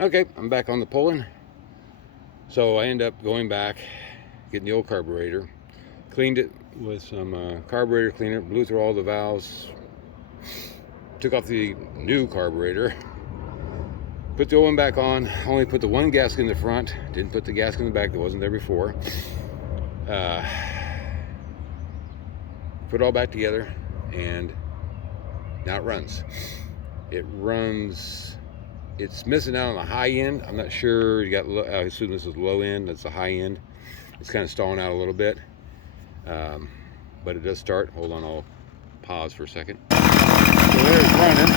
Okay, I'm back on the poulan. So I end up going back, getting the old carburetor, cleaned it with some carburetor cleaner, blew through all the valves, took off the new carburetor, put the old one back on, only put the one gasket in the front, didn't put the gasket in the back that wasn't there before. Uh, put it all back together, and now it runs. It's missing out on the high end. I'm not sure. I assume this is low end. That's the high end. It's kind of stalling out a little bit, but it does start. Hold on, I'll pause for a second. So there it's running.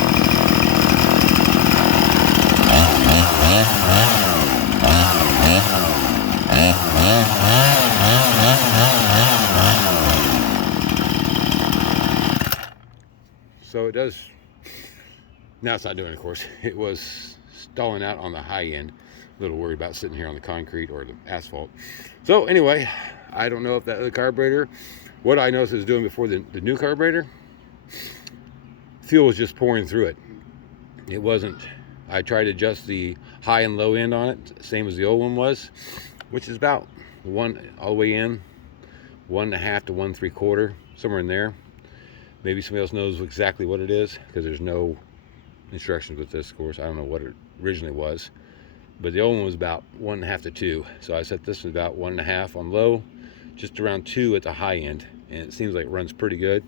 So it does. Now it's not doing it, of course. It was stalling out on the high end. A little worried about sitting here on the concrete or the asphalt. So anyway, I don't know if that other carburetor, what I noticed it was doing before the new carburetor, fuel was just pouring through it. It wasn't. I tried to adjust the high and low end on it, same as the old one was, which is about one all the way in, 1.5 to 1.75, somewhere in there. Maybe somebody else knows exactly what it is, because there's no instructions with this, of course. I don't know what it originally was, but the old one was about 1.5 to 2. So I set this to about 1.5 on low, just around 2 at the high end, and it seems like it runs pretty good.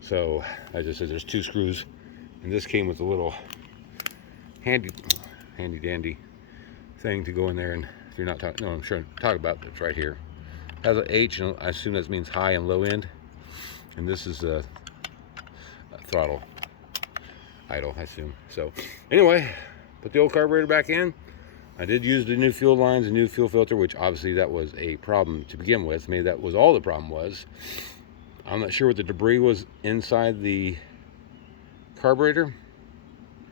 So I just said there's 2 screws, and this came with a little handy dandy thing to go in there. And if you're not talking, no, I'm sure talk about it's right here. It has an H, and I assume that means high and low end. And this is a throttle idle, I assume. So anyway, put the old carburetor back in. I did use the new fuel lines, the new fuel filter, which obviously that was a problem to begin with. Maybe that was all the problem was. I'm not sure what the debris was inside the carburetor.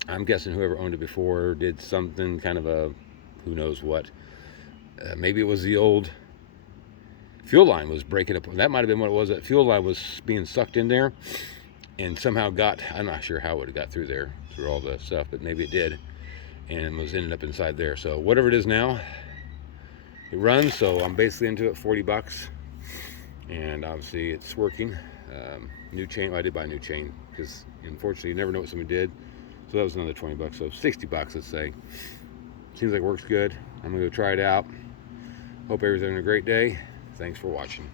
I'm guessing whoever owned it before did something kind of a, who knows what. Maybe it was the old fuel line was breaking up. That might have been what it was. That fuel line was being sucked in there and somehow got, I'm not sure how it got through there, through all the stuff, but maybe it did, and was ended up inside there. So whatever it is now, it runs. So I'm basically into it, 40 bucks. And obviously it's working. New chain. Well, I did buy a new chain because unfortunately you never know what somebody did. So that was another 20 bucks. So 60 bucks, let's say. Seems like it works good. I'm gonna go try it out. Hope everyone's having a great day. Thanks for watching.